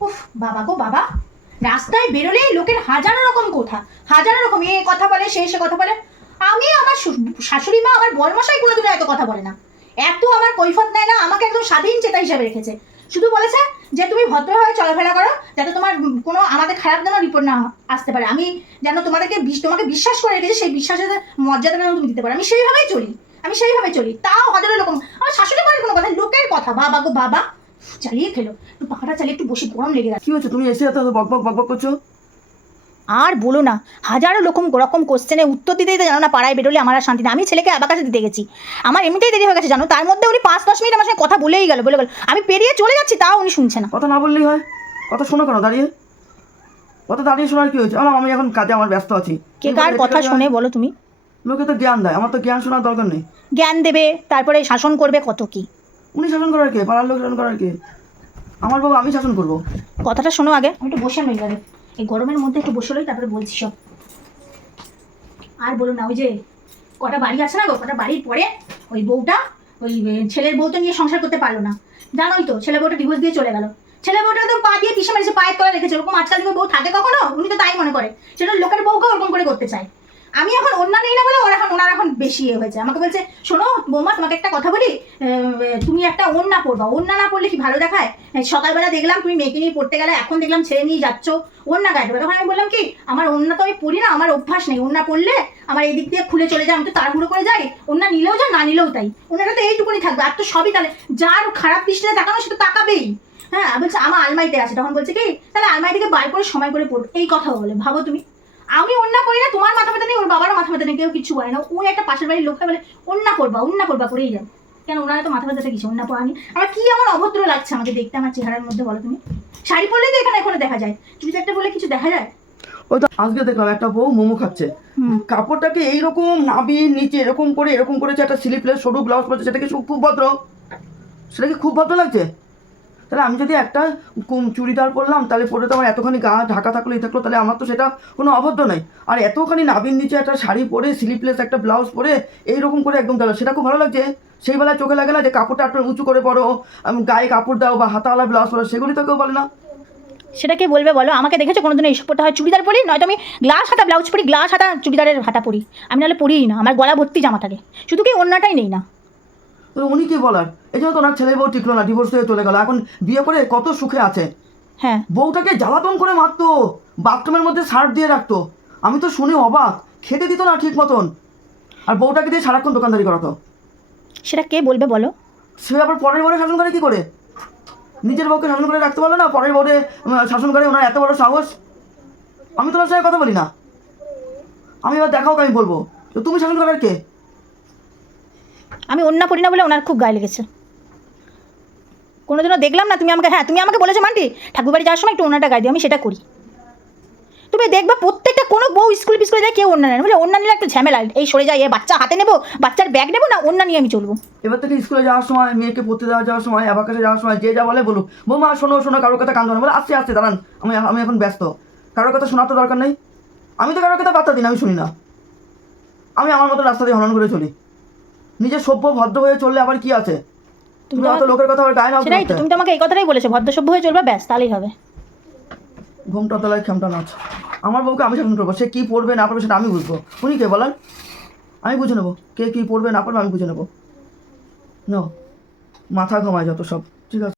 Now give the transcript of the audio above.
উফ, বাবা গো বাবা। রাস্তায় বেরোলেই লোকের হাজারো রকম কথা, হাজারো রকম, এ কথা বলে, সে সে কথা বলে। আমি আমার শাশুড়ি মা আমার বরমশাই কোনোদিনও এত কথা বলে না। এত আমার কৈফত নেয় না, আমাকে একদম স্বাধীন চেতা হিসাবে রেখেছে। শুধু বলেছে যে তুমি ভদ্রভাবে চলাফেরা করো, যাতে তোমার কোনো আমাদের খারাপ যেন রিপোর্ট না আসতে পারে। আমি যেন তোমাদেরকে তোমাকে বিশ্বাস করে রেখেছি, সেই বিশ্বাসের মর্যাদা যেন তুমি দিতে পারো। আমি সেইভাবেই চলি, আমি সেইভাবে চলি। তাও হাজারো রকম, আমার শাশুড়ি মায়ের কোনো কথা, লোকের কথা। বাবা গো বাবা। চালিয়ে খেলো একটু পাখাটা চালিয়ে একটু বসে গরম লেগে গেছে কি হচ্ছে তুমি এসে এত বক বক বক বক করছ? আর বলো না হাজারো রকম রকম কোশ্চেনে উত্তর দিতেই তো জানো না পাড়ায় বেরোলে আমার আর শান্তি নেই। আমি ছেলেকে আবার দিতে গেছি। আমার এমনিতেই দেরি হয়ে গেছে জানো? তার মধ্যে উনি পাঁচ দশ মিনিট আমার সঙ্গে কথা বলেই গেল বলে গেল আমি পেরিয়ে চলে যাচ্ছি তাও উনি শুনছে না। কথা না বললেই হয়। কথা শোনো কেন দাঁড়িয়ে? কথা দাঁড়িয়ে শোনার কি হয়েছে? আমি এখন কাজে আমার ব্যস্ত আছি। কে কার কথা শোনে বলো তুমি? লোকে তো জ্ঞান দেয় আমার তো জ্ঞান শোনার দরকার নেই। জ্ঞান দেবে তারপরে শাসন করবে কত কি? উনি শাসন করার কে? পাড়ার লোক শাসন করার কে? আমার বাবা আমি শাসন করব। কথাটা শোনো আগে। আমি একটু বসে নই আগে এই গরমের মধ্যে একটু বসে রই তারপরে বলছি সব। আর বলো না ওই যে কটা বাড়ি আছে না গো? কটা বাড়ির পরে ওই বউটা ওই ছেলের বউটা নিয়ে সংসার করতে পারল না। জানোই তো ছেলে বউটা ডিভোর্স দিয়ে চলে গেল। ছেলে বউটা একদম পা দিয়ে পিসে মেরেছে পায়ের তলায় রেখেছে। ওরকম আজকাল দিনে বউ থাকে কখনো? উনি তো তাই মনে করে। সেটা লোকের বউকে ওরকম করে করতে চায়। আমি এখন অন্য নেই না বলে ওর এখন ওনার এখন বেশি ইয়ে হয়েছে। আমাকে বলছে, শোনো বৌমা, তোমাকে একটা কথা বলি। তুমি একটা ওন্না পরবা। ওন্না না পরলে কি ভালো দেখায়? সকালবেলা দেখলাম তুমি মেয়েকে নিয়ে পড়তে গেলে, এখন দেখলাম ছেড়ে নিয়ে যাচ্ছ ওন্না গায়ে দেবে তখন আমি বললাম কি, আমার ওন্না তো আমি পড়ি না, আমার অভ্যাস নেই। ওন্না পড়লে আমার এই দিক দিয়ে খুলে চলে যায়, আমি তো তাড়াহুড়ো করে যাই। ওন্না নিলেও যা না নিলেও তাই। ওনারা তো এইটুকুনি থাকবে। আর তো সবই তাহলে, যার খারাপ দৃষ্টিতে তাকানো, সে তো তাকাবেই। হ্যাঁ বলছে, আমার আলমারিতে আছে। তখন বলছে কি, তাহলে আলমারি থেকে বার করে, সময় করে পড়ো। এই কথা বলে। ভাবো তুমি। আমি অন্যা করি না তোমার মাথা ব্যথা নেই ওর বাবারও মাথা ব্যথা নেই কেউ কিছু বলে না। ওই একটা পাশের বাড়ির লোক বলে অন্যা করবা অন্যা করবা করেই যান কেন ওনারা তো মাথা ব্যথাটা কিছু অন্যা পড়ানি আমার কি আমার অভদ্র লাগছে আমাকে দেখতে আমার চেহারার মধ্যে বলো তুমি? শাড়ি পরলেই তো এখানে এখানে দেখা যায়। তুমি চুড়িদারটা বলে কিছু দেখা যায়? ওই তো আজকে দেখলাম একটা বউ মোমো খাচ্ছে। কাপড়টাকে এইরকম নাবির নিচে এরকম করে এরকম করেছে একটা স্লিপলেস সরু ব্লাউজ পরেছে সেটা কি খুব ভদ্র? সেটা কি খুব ভদ্র লাগছে? তাহলে আমি যদি একটা চুড়িদার পরলাম, তাহলে পরে তো আমার এতখানি গা ঢাকা থাকল এই থাকল, তাহলে আমার তো সেটা কোনো অভদ্র নয়। আর এতখানি নাবির নিচে একটা শাড়ি পরে স্লিপলেস একটা ব্লাউজ পরে, এইরকম করে একদম তাহলে সেটা খুব ভালো লাগছে। সেই বেলায় চোখে লাগে না যে কাপড়টা একটু উঁচু করে পরো গায়ে কাপড় দাও বা হাতাওয়ালা ব্লাউজ পরো, সেগুলি তো কেউ বলে না। সেটা কে বলবে বলো? আমাকে দেখেছ কোনোদিন এইসব পড়তে হয় চুড়িদার পরি? নয়তো আমি গ্লাস হাতা ব্লাউজ পরি গ্লাস হাতা চুড়িদারের হাতা পরি। আমি নাহলে পরিই না, আমার গলা ভর্তি জামা থাকে শুধু কি অন্যটাই নেই না? তো উনি কি বলার? এই জন্য তো ওনার ছেলে বউ টিকলো না ডিভোর্স হয়ে চলে গেল। এখন বিয়ে করে কত সুখে আছে? হ্যাঁ। বউটাকে জ্বালাতন করে মারতো বাথরুমের মধ্যে সার্ফ দিয়ে রাখতো। আমি তো শুনে অবাক খেতে দিত না ঠিক মতন। আর বউটাকে দিয়ে সারাক্ষণ দোকানদারি করাতো। সেটা কে বলবে বলো? সে আবার পরের বরে শাসন করে কি করে? নিজের বউকে শাসন করে রাখতে পারল না পরের বরে শাসন করে ওনার এত বড় সাহস? আমি তোমার সঙ্গে কথা বলি না। আমি এবার দেখাও আমি বলব। তো তুমি শাসন করার কে? আমি অন্য পড়ি না বলে ওনার খুব গায়ে লেগেছে। কোনোদিনও দেখলাম না তুমি আমাকে হ্যাঁ তুমি আমাকে বলেছ, মান্টি, ঠাকুরবাড়ি যাওয়ার সময় একটু ওনাটা গায়ে দিও, আমি সেটা করি। তুমি দেখবা প্রত্যেকটা কোনো বউ স্কুল ফিস্কুলে যায় কেউ অন্য নেয় বুঝলে? অন্য নিলে একটু ঝামেলা, এই সরে যায় বাচ্চা হাতে নেব, বাচ্চার ব্যাগ নেব, না অন্য নিয়ে আমি চলবো। এবার থেকে স্কুলে যাওয়ার সময়, মেয়েকে পড়তে দেওয়া যাওয়ার সময়, আবার কাছে যাওয়ার সময়, যে যা বলে বলুক। বৌমা, শোনো শোনো, কারোর কথা কান বলে আসছে আসছে, দাঁড়ান, আমি আমি এখন ব্যস্ত। কারোর কথা শোনার তো দরকার নেই। আমি তো কারোর কথা বার্তা দিন আমি শুনি না। আমি আমার মতো রাস্তা দিয়ে হনন করে চলি। নিজে সভ্য ভদ্র হয়ে চললে আবার কি আছে? তুমি তো অত লোকের কথা আবার গায়ে নাও সেটাই তো তুমি তো আমাকে এই কথাটাই বলেছ ভদ্র সভ্য হয়ে চলবে ব্যাস তাহলেই হবে। ঘুমটা তলায় খেমটা নাচ। আমার বউকে আমি শাসন করব সে কি পড়বে না পড়বে সেটা আমি বুঝব। উনি কে বলার আমি বুঝে নেব। কে কি পড়বে না পড়বে আমি বুঝে নেব। ন মাথা ঘুমায় যত সব ঠিক আছে?